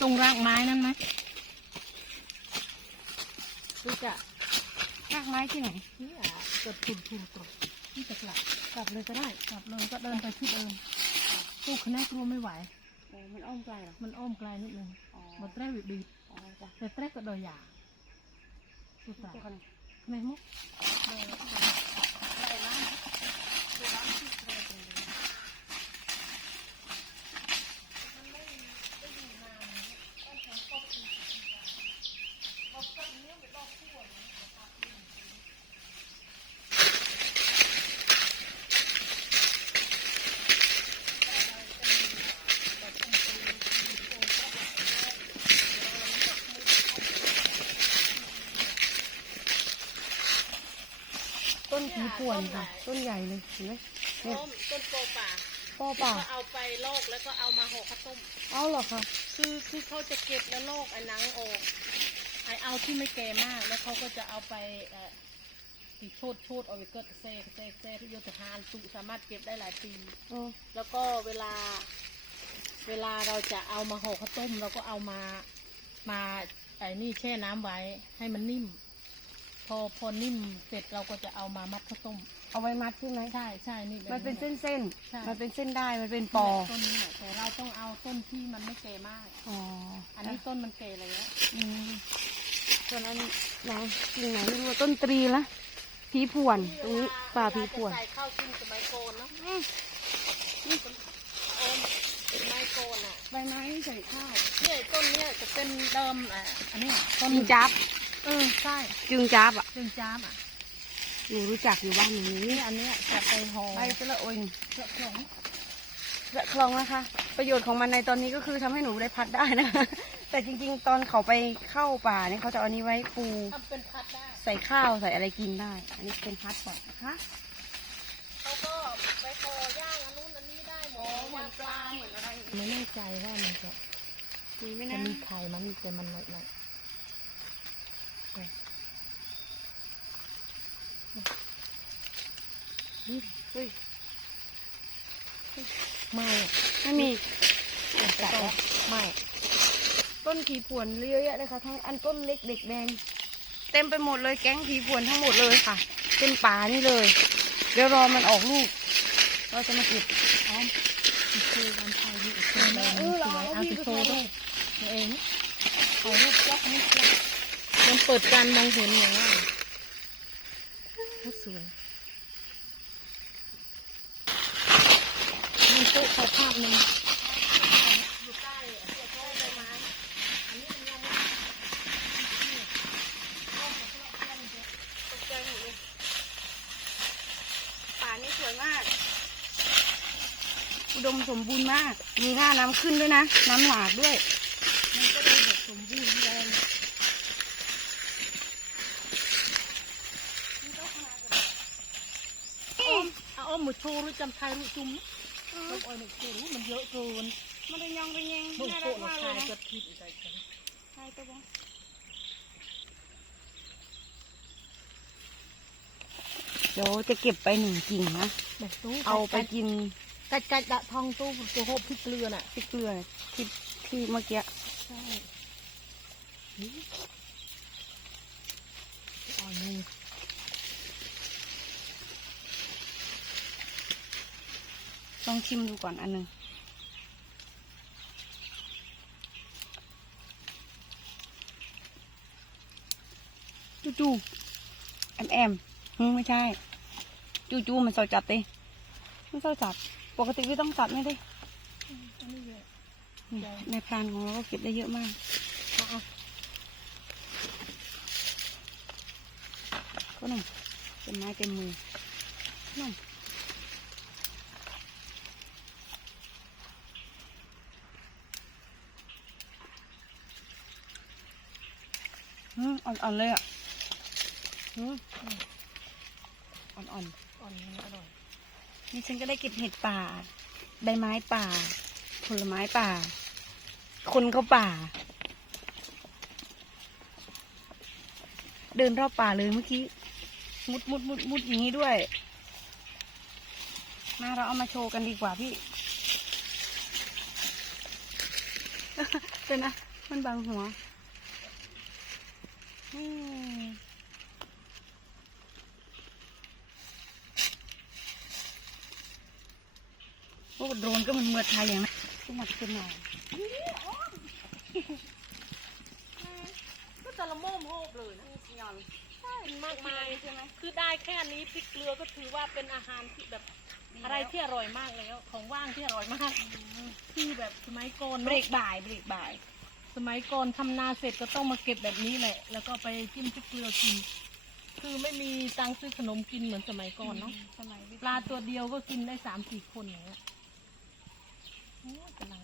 ตรงรากไม้นั่นไหมดูจะรากไม้ที่ไหนนี่อะเกิดทุนทุนกรดนี่จะกลับกลับเลยก็ได้กลับเลยก็เดินไปที่เดิมตู้คณะกลัวไม่ไหวโอ้มันอ้อมไกลเหรอมันอ้อมไกลนิดนึงอ๋อมันแตรวิบีอ๋อจ้ะแต่แตรก็โดยหยาสุดท้ายเจ้าคนนี้ไม่มุก ต้นผีป่วนค่ะ ต้นใหญ่เลยเห็นไหมเนี่ยต้มต้นโปป่าพ่อป่าก็เอาไปโลกแล้วก็เอามาห่อข้าวต้ม เอาเหรอคะคือคือเขาจะเก็บแล้วโลกไอ้หนังออกไอเอาที่ไม่แก่มากแล้วเขาก็จะเอาไปเอ่อติโชดโชดเอาไปเกิดเซ่เซ่เซ่ที่โยธทานสุสามารถเก็บได้หลายปีเออแล้วก็เวลา เวลาเราจะเอามาห่อข้าวต้มเราก็เอามามาไอ้นี่แช่น้ำไว้ให้มันนิ่ม พอพอนิ่มเสร็จเราก็จะเอามามัดข้าวต้มเอาไว้มัดใช่ไหมใช่ใช่นี่แบบมันเป็นเส้นเส้นๆใช่มันเป็นเส้นได้มันเป็นปอต้นนี้แหละแต่เราต้องเอาต้นที่มันไม่แก่มากอ๋ออันนี้ต้นมันแก่แล้วอืมส่วนอันไหนกิ่งไหนไม่รู้ว่าต้นตรีละผีป่วนตรงนี้ป่าผีป่วนใส่ข้าวกินกับไมโครนเนาะอืมโอมไมโครนอะใบไม้ใส่ข้าวเนี่ยต้นเนี้ยจะเป็นเดิมอะอันเนี้ยต้นจึงจับ เออใช่จึงจับอะจึงจ้ามอะอยู่รู้จักอยู่บ้านนี้นี่อันเนี้ยจะไปห่อใบตะละโอยเกลือขนมและคลองนะคะ ประโยชน์ของมันในตอนนี้ก็คือทำให้หนูได้พัดได้นะ แต่จริงๆ ตอนเขาไปเข้าป่าเนี่ยเขาจะเอาอันนี้ไว้ปู ทำเป็นพัดได้ใส่ข้าวใส่อะไรกินได้ อันนี้เป็นพัดก่อนนะคะเขาก็ไปห่อย่างอันนู้นอันนี้ได้หมดเหมือนปลาเหมือนอะไรไม่แน่ใจว่ามันจะ มีไหมจะนะมีไข่มันแต่มันหน่อยหน่อยเฮ้ย ไม่ไม่มีจัดแล้วไม่ต้นผีผวนเยอะแยะเลยค่ะ ทั้งอันต้นเล็กเด็กแดง เต็มไปหมดเลยแก๊งผีผวนทั้งหมดเลยค่ะ เป็นป่านี่เลย เดี๋ยวรอมันออกลูก เราจะมาเก็บอ้อมคือวันไทยนี่อีกคนแดงเอสวยเราอาพี่ไปโชว์ถ่ด้วยเองถ่ายรูปล็อกนี่ มันเปิดการมองเห็นอย่างว่าสวยมีตู้ขอภาพหนึ่งอุดมสมบูรณ์มาก มีหน้าน้ำขึ้นด้วยนะ น้ำหลากด้วย มันก็เลยแบบสมบูรณ์แดง อ้ อ้อมมาโชว์รือจำไทยรู้จุ่มต้องอ้อยมาโชว์มันเยอะเกินมันระยองระแยงเบิ่งน่าโปะรักเรามากเลทายยนะจะผิดอะไรกันใช่ตัวบงเดี๋ยวจะเก็บไปหนึ่งกิ่งนะ แบบตู้เอาไปกินกัดกัดดะทองตู้ตัวโฮบพริกเกลือน่ะที่เกลือที่ที่เมื่อกี้ใช่อ๋อนี่ ลองชิมดูก่อนอันหนึ่งจูจูแอมแอมอืมไม่ใช่ จูจูมันเศร้าจัดเลยมันเศร้าจัด ปกติไม่ต้องจัดไม่ได้อันนี้เยอะนี่ในพรานของเราก็เก็บได้เยอะมากเอาเอาก็หนุ่มเป็นไม้เต็มมือหนุ่ม อ่อนๆเลยอะอืมอ่อนๆอ่อนอร่อยๆนี่ฉันก็ได้เก็บเห็ดป่า ใบไม้ป่า ผลไม้ป่า คนเขาป่า เดินรอบป่าเลยเมื่อกี้ มุดมุดมุดมุดอย่างนี้ด้วย มาเราเอามาโชว์กันดีกว่าพี่เป็นะ มันบางหัว โอ้โดรนก็มันเมือไทยอย่างนั้นต้องมาขึ้นหน่อยก็จะละโมมโฮบเลยนะนี่สิยอนใช่มากมายใช่ไหมคือได้แค่นี้พริกเกลือก็ถือว่าเป็นอาหารที่แบบอะไรที่อร่อยมากแล้ว ของว่างที่อร่อยมากคือแบบสมัยก่อนเบรเนาะกบ่ายเบรกบ่าย สมัยก่อนทำนาเสร็จก็ต้องมาเก็บแบบนี้แหละ แล้วก็ไปจิ้มพริกเกลือกิน คือไม่มีตังค์ซื้อขนมกินเหมือนสมัยก่อนเนาะสมัยปลาตัวเดียวก็กินได้สามสี่คนอย่างเงี้ยโอ้ยกำลัง